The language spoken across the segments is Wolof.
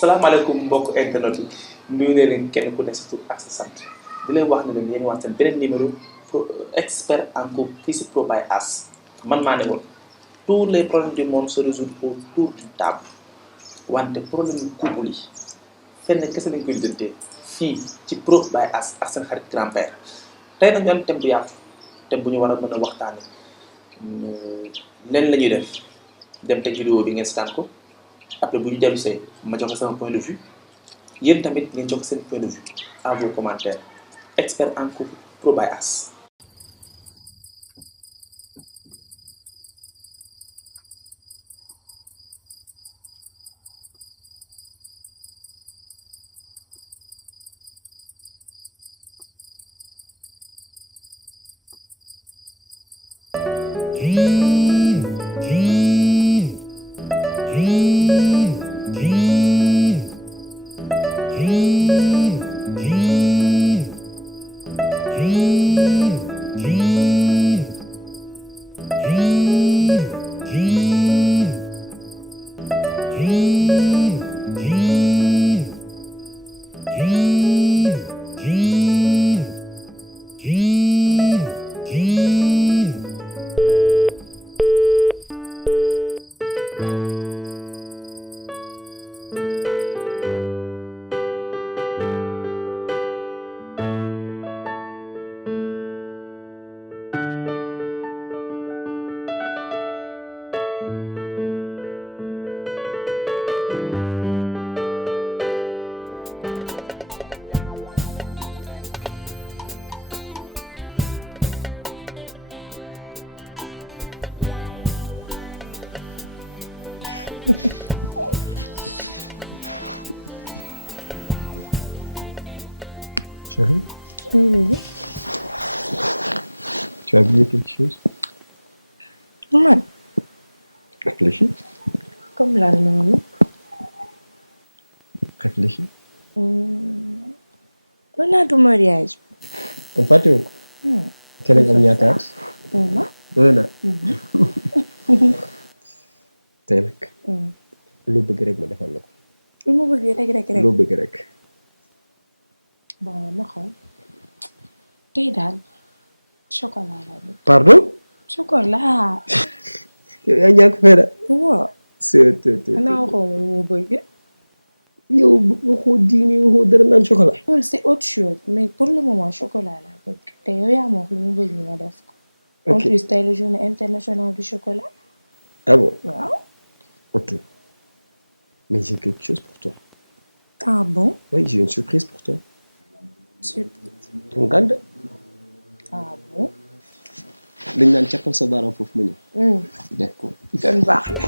salaamaaleykum mbokk internet yi nuyu ne leen kenn ku nekk sa tur ak sa sant di leen wax ne leen yéen wax seen beneen numéro expert en couple fii si Pro by As man maa ne woon tous les problèmes du monde se résolvent autour d'une table wante problème yu couple yi fenn kese lañ koy jëntee fii ci Pro by As ak seen xarit grand-père tey nag ñu am thème bu yaatu thème bu ñu war a mën a waxtaane leen la ñuy def dem teg vidéo bi ngeen seetaan ko après bu ñu dellusee ma joxe sama point de vue yéen tamit ngeen joxe seen point de vue à vos commentaires expert en couple Pro by As. Chérie, Oui, bébé. tu as oublié quelque chose? Man, Réfléchis. comme là, non. Réfléchis. On a du mariage. Kon fàttewu ko. Te nag am ñaata at? Ma. 1 an. Tey nag. loo bëgg rek ma defal la ko. Li ma bëgg rek. loo bëgg rek. Bon, ma xool. Tey daal chocolat la bëgg. Pardon? Chocolat. yow yaa ñàkk fayda. Waaw. Xanaa waxoo ma lu ma bëgg. yow waxoo diine waxoo dara naan chocolat. Loolu c'est autre chose mais pour le moment chocolat la bëgg. Te yow yaa ma wax lu ma bëgg nga def ko. En Ok. plus tey la journée internationale du chocolat. Ah bon? Waaw. Ok. Mais j'ai quelque chose pour toi. Ah bon? Oui, j'ai une surprise pour toi. Surprise. Ton gànd. Ah bon? dañ naan cappal sa baaraam foofu ma ñëw. D'accord. Kon baax na.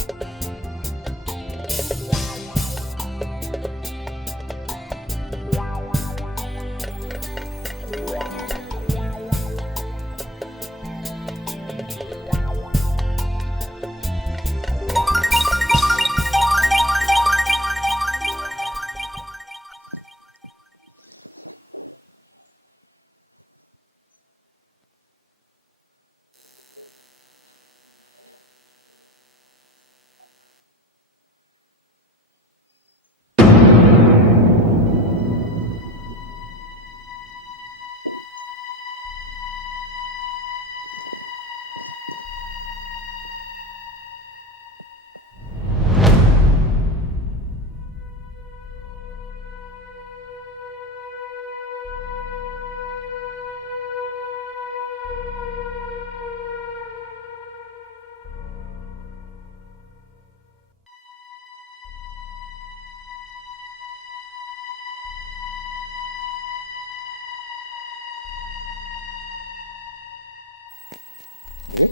Oui.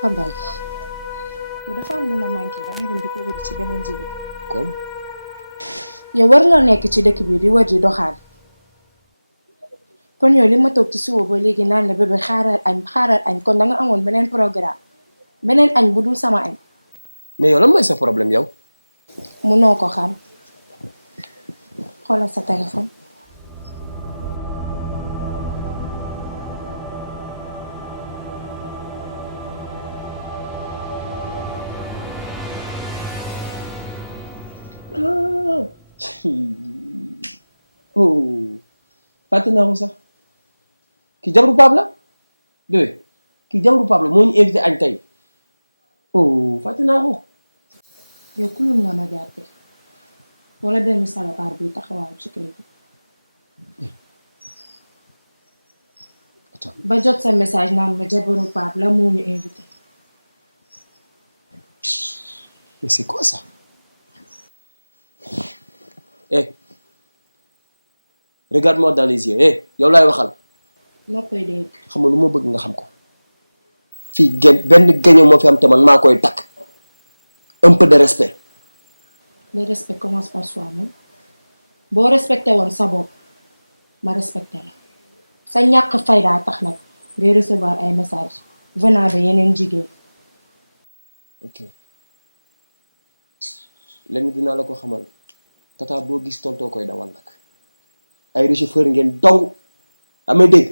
Fadal yow dafa am lu la manqué ba ngay dem di ko wëri ci beneen jigéen. Comme? yow war nga nekk ci dëkk bi di wër di doxaan kon yow li ma toog ci suba ba léegi naan la bébé xaaral añ kon da nga amoon beneen programme beneen añ bu dul sama añ. mais yow lan mooy sa problème yow. munoo ko xam xoolal sa téléphone. oh fàtte naa ko sax ki jabaru Pape la bébé ki jabaru Pape la moo ñu invité añ tey oh fàtte naa ko. yow kulum nga ma jàppee wala benn salopard buy taxawaayu ci kër gi. ba jot sa message naan ma jabaru Pape la moo ñu invité. mais c'est quoi ça. eh regarde-moi dans les yeux yow laay waxal. noo koy dégg. xam nga lu ma bëgg nga xam ko. fii benn gaño moo fi am te man maa koy takk. un peu de respect. le respect commence par soi-même. boo respecté woon sa bopp ma respecté la. sa ñàkk fayda tax nag ngay recevoir ay message venant de yeneen jigéen. ok lenn dinaa la ko xamal tata boo gis tontoo koy dawal nag ay chauffeur ngeen dong amee dégg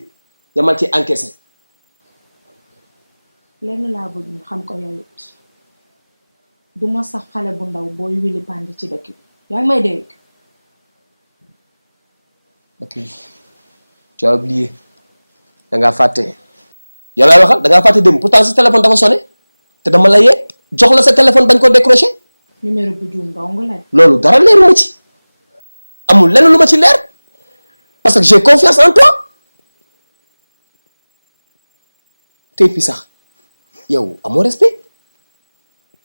yamal ci encaissé. lenn laa bëgg ñu xam ko yow it du ma sax xale bu ndaw booy wili pand ci dëkk bi yaa ngi may dégg. ok tu as oublié dangaa fàtte yow laay waxal dangaa fàtte dem pourtant sa téléphone dafa sonné te dama la yee jox la sa téléphone bañ ko décroché. numéro bu juum dong la. loolu dara leeru ma ci amul lenn lu ma ci leer parce que j'ai confiance en toi tey puis sax yow amoo respect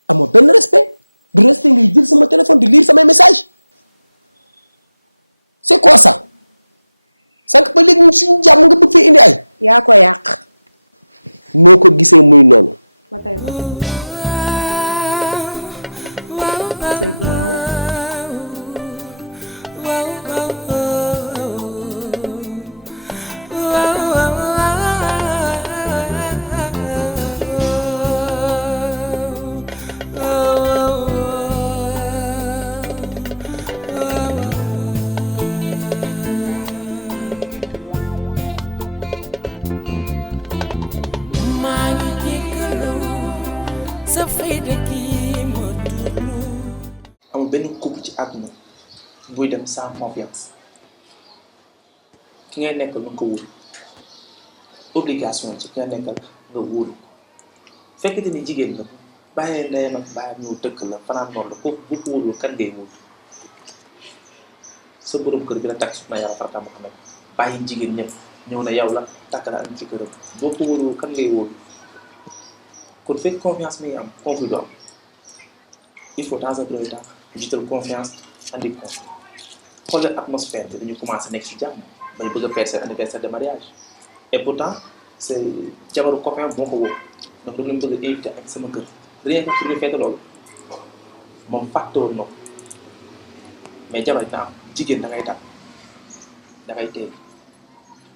amoo benn respect du respect ngay jël sama téléphone di lire samay message c'est quoi ça sànq ba léegi suñu jàmm nga bëgg fee indi ay. yaa ko yàq. noo ko gisee muy noonu. ba tey ba. dégg naa la. amul benn couple ci àdduna buy dem sans confiance ki ngay nekkal nga ko wóolu obligation ci ki nga nekkal nga wóolu fekkete ni jigéen la bàyyee ndeyam ak bàyyam ñëw dëkk la fanaan noonu la kooku bu ko wóolu kan ngay wóolu sa borom kër bi la takk soxna yàlla farata mu xam ne bàyyi jigéen ñëpp ñëw na yow la takk la am ci këram boo ko wóolu kan ngay wóolu kon fekk confiance mi am conflit du am il faut dans un premier temps jiital confiance andi confiance xoolal atmosphère bi dañu commencé nekk ci jàmm bay bëgg a faire seen anniversaire de mariage et pourtant c'est jabaru copain moo ko woo donc dama leen bëgg a invité ak sama kër rien que pour ñu fête loolu moom fàtte woon na ko mais jabar dina am jigéen da ngay dal da ngay tey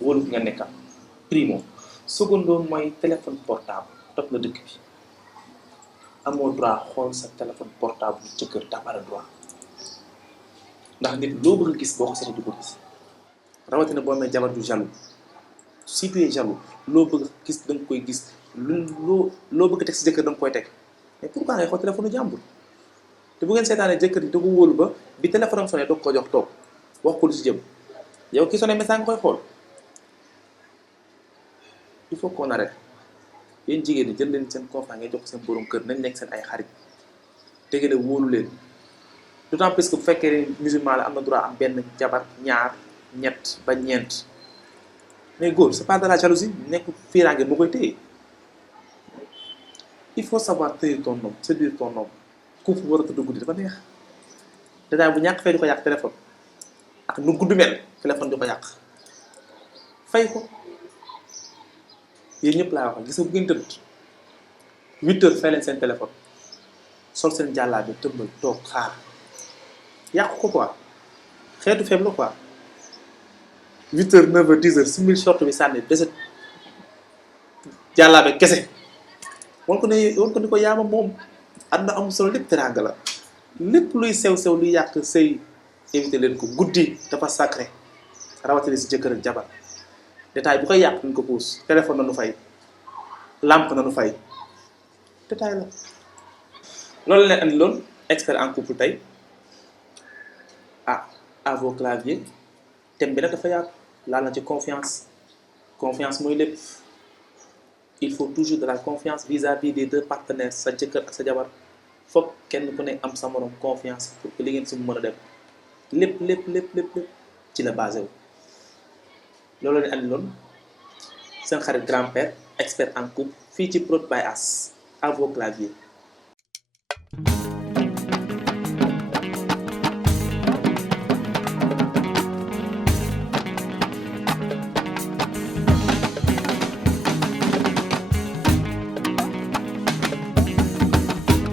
wóolu nga nekkal primo secondo mooy téléphone portable topp la dëkk bi amoo droit xool sa téléphone portable ci kër t'as pas le droit ndax nit loo bëgg a gis boo ko seetee du ko gis rawatina boo amee jabar du jaloux si tu es jaloux loo bëgg a gis da nga koy gis loo bëgg a teg si jëkkër da nga koy teg mais pourquoi ngay xool téléphone jàmbur te bu ngeen seetaanee jëkkër yi da ko wóolu ba bi téléphone am sonné doog ko jox toog wax ko lu si jëm yow ki sonné message nga koy xool il faut qu'on arrête yéen jigéen ñi jël leen seen confiance ngay jox seen borom kër nañ nekk seen ay xarit tegale wóolu leen d'autant plus que bu fekkee ne musulman la am na droit am benn jabar ñaar ñett ba ñeent mais góor c'est pas de la jalousie nekk fiiraange moo koy téye il faut savoir téye ton homme séduire ton homme ku fu war a tëdd guddi dafa neex dèjà bu ñàkk fay di ko yàq téléphone ak nu gudd mel téléphone di ko yàq fay ko yéen ñëpp laa waxal gis nga bu ngeen tëdd 8 heures fay leen seen téléphone sol seen jàllaa bi tëmbal toog xaar yàqu ko quoi xeetu faible la quoi 8 heures 9 heures 10 heures 6 000 short bi sànni dese jàllaa bi kese wan ko ni ko yaama moom àdduna amul solo lépp teraanga la lépp luy sew-sew luy yàq sëy éviter leen ko guddi dafa sacré rawatina si jëkkër ak jabar détail bu koy yàq nañ ko puus téléphone na nu fay lampe na nu fay détail la loolu leen andi loon expert en couple tey à vos claviers thème bi nag dafa yaatu laal na ci confiance mooy lépp il faut toujours de la confiance vis-à-vis des deux partenaires sa jëkkër ak sa jabar foog kenn ku ne am sa morom confiance pour que li ngeen si mën a dem lépp ci la basé wu loolu leen andi loon seen xarit grand-père expert en couple fii ci Prod by As à vos claviers